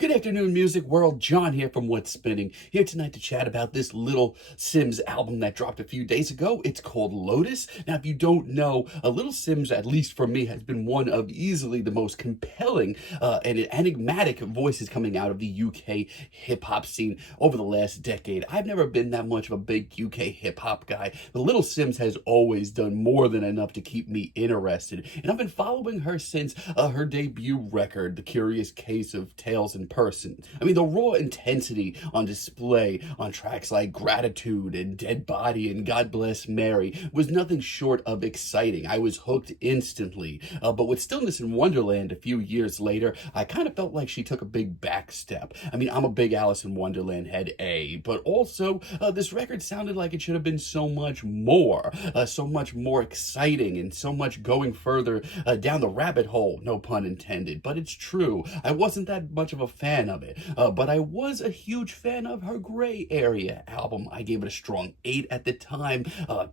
Good afternoon, music world. John here from What's Spinning. Here tonight to chat about this Little Simz album that dropped a few days ago. It's called Lotus. Now, if you don't know, Little Simz, at least for me, has been one of easily the most compelling and enigmatic voices coming out of the UK hip hop scene over the last decade. I've never been that much of a big UK hip hop guy, but Little Simz has always done more than enough to keep me interested. And I've been following her since her debut record, The Curious Case of Tales and Person. I mean, the raw intensity on display on tracks like Gratitude and Dead Body and God Bless Mary was nothing short of exciting. I was hooked instantly. But with Stillness in Wonderland a few years later, I kind of felt like she took a big back step. I mean, I'm a big Alice in Wonderland head but also this record sounded like it should have been so much more exciting and so much going further down the rabbit hole, no pun intended. But it's true. I wasn't that much of a fan of it, but I was a huge fan of her Gray Area album. I gave it a strong 8 at the time.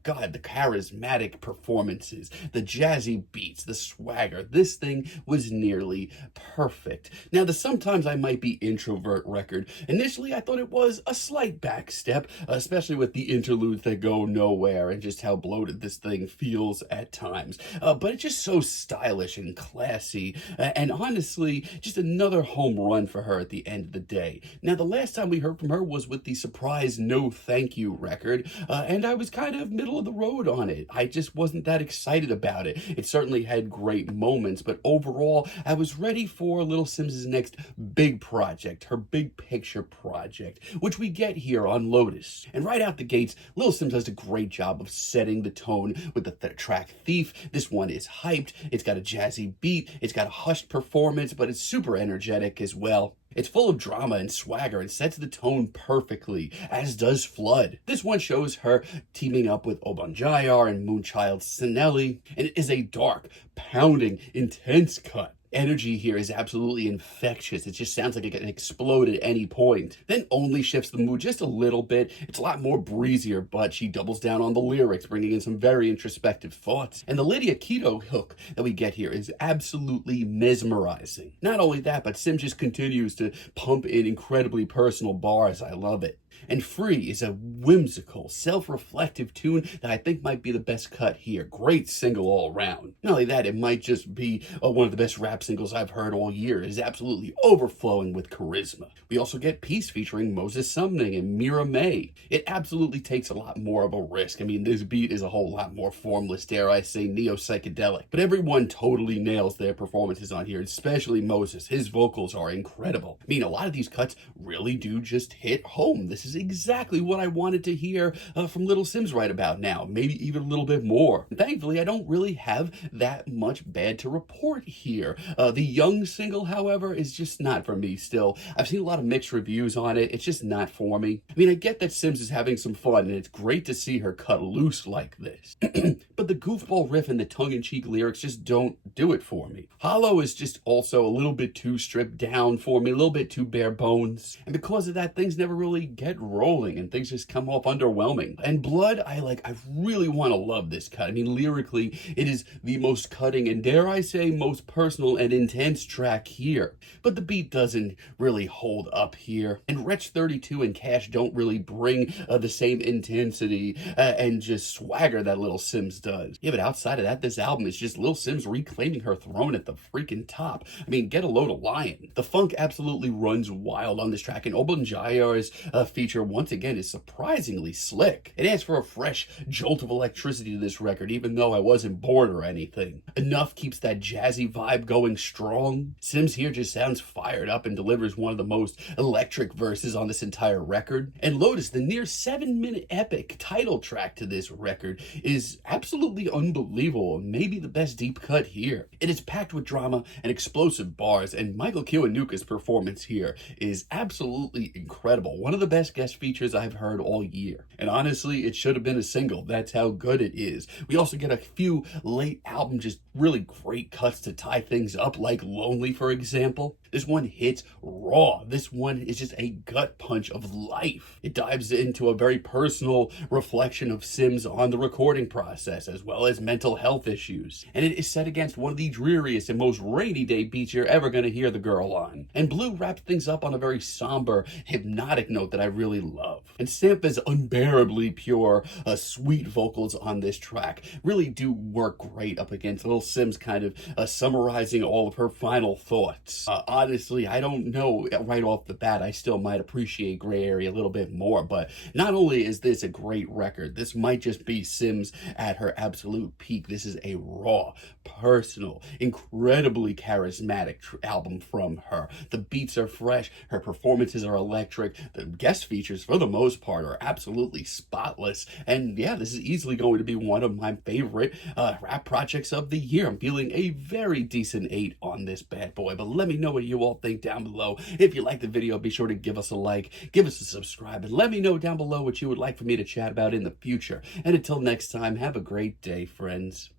God, the charismatic performances, the jazzy beats, the swagger. This thing was nearly perfect. Now, the Sometimes I Might Be Introvert record, initially I thought it was a slight backstep, especially with the interludes that go nowhere and just how bloated this thing feels at times. But it's just so stylish and classy, and honestly, just another home run for her at the end of the day. Now, the last time we heard from her was with the surprise No Thank You record, and I was kind of middle of the road on it. I just wasn't that excited about it. It certainly had great moments, but overall, I was ready for Little Simz's next big project, her big picture project, which we get here on Lotus. And right out the gates, Little Simz does a great job of setting the tone with the track Thief. This one is hyped, it's got a jazzy beat, it's got a hushed performance, but it's super energetic as well. It's full of drama and swagger and sets the tone perfectly, as does Flood. This one shows her teaming up with Obanjayar and Moonchild Sinelli, and it is a dark, pounding, intense cut. Energy here is absolutely infectious. It just sounds like it can explode at any point. Then Only shifts the mood just a little bit. It's a lot more breezier, but she doubles down on the lyrics, bringing in some very introspective thoughts. And the Lydia Keto hook that we get here is absolutely mesmerizing. Not only that, but Sim just continues to pump in incredibly personal bars. I love it. And Free is a whimsical, self-reflective tune that I think might be the best cut here. Great single all around. Not only that, it might just be one of the best rap singles I've heard all year. It is absolutely overflowing with charisma. We also get Peace featuring Moses Sumner and Mira May. It absolutely takes a lot more of a risk. I mean, this beat is a whole lot more formless, dare I say, neo-psychedelic. But everyone totally nails their performances on here, especially Moses. His vocals are incredible. I mean, a lot of these cuts really do just hit home. This is exactly what I wanted to hear from Little Simz right about now, maybe even a little bit more. And thankfully, I don't really have that much bad to report here. The Young single, however, is just not for me still. I've seen a lot of mixed reviews on it. It's just not for me. I mean, I get that Simz is having some fun, and it's great to see her cut loose like this. But the goofball riff and the tongue-in-cheek lyrics just don't do it for me. Hollow is just also a little bit too stripped down for me, a little bit too bare bones. And because of that, things never really get rolling and things just come off underwhelming. And Blood, I really want to love this cut. I mean, lyrically, it is the most cutting and, dare I say, most personal and intense track here. But the beat doesn't really hold up here. And Wretch 32 and Cash don't really bring the same intensity and just swagger that Little Simz does. Yeah, but outside of that, this album is just Little Simz reclaiming her throne at the freaking top. I mean, get a load of Lion. The funk absolutely runs wild on this track, and Obanjayar's feature once again is surprisingly slick. It adds for a fresh jolt of electricity to this record, even though I wasn't bored or anything. Enough keeps that jazzy vibe going strong. Simz here just sounds fired up and delivers one of the most electric verses on this entire record. And Lotus, the near 7-minute epic title track to this record, is absolutely unbelievable, maybe the best deep cut here. It is packed with drama and explosive bars, and Michael Kiwanuka's performance here is absolutely incredible. One of the best best guest features I've heard all year. And honestly, it should have been a single. That's how good it is. We also get a few late album, just really great cuts to tie things up, like Lonely, for example. This one hits raw. This one is just a gut punch of life. It dives into a very personal reflection of Simz on the recording process, as well as mental health issues. And it is set against one of the dreariest and most rainy day beats you're ever going to hear the girl on. And Blue wraps things up on a very somber, hypnotic note that I really love. And Sampa's unbearably pure, sweet vocals on this track really do work great up against little Simz kind of summarizing all of her final thoughts. Honestly, I don't know right off the bat, I still might appreciate Gray Area a little bit more, but not only is this a great record, this might just be Simz at her absolute peak. This is a raw, personal, incredibly charismatic album from her. The beats are fresh, her performances are electric, the guest features for the most part are absolutely spotless, and yeah, this is easily going to be one of my favorite rap projects of the year. I'm feeling a very decent 8 on this bad boy, but let me know what you all think down below. If you liked the video, be sure to give us a like, give us a subscribe, and let me know down below what you would like for me to chat about in the future. And until next time, have a great day, friends.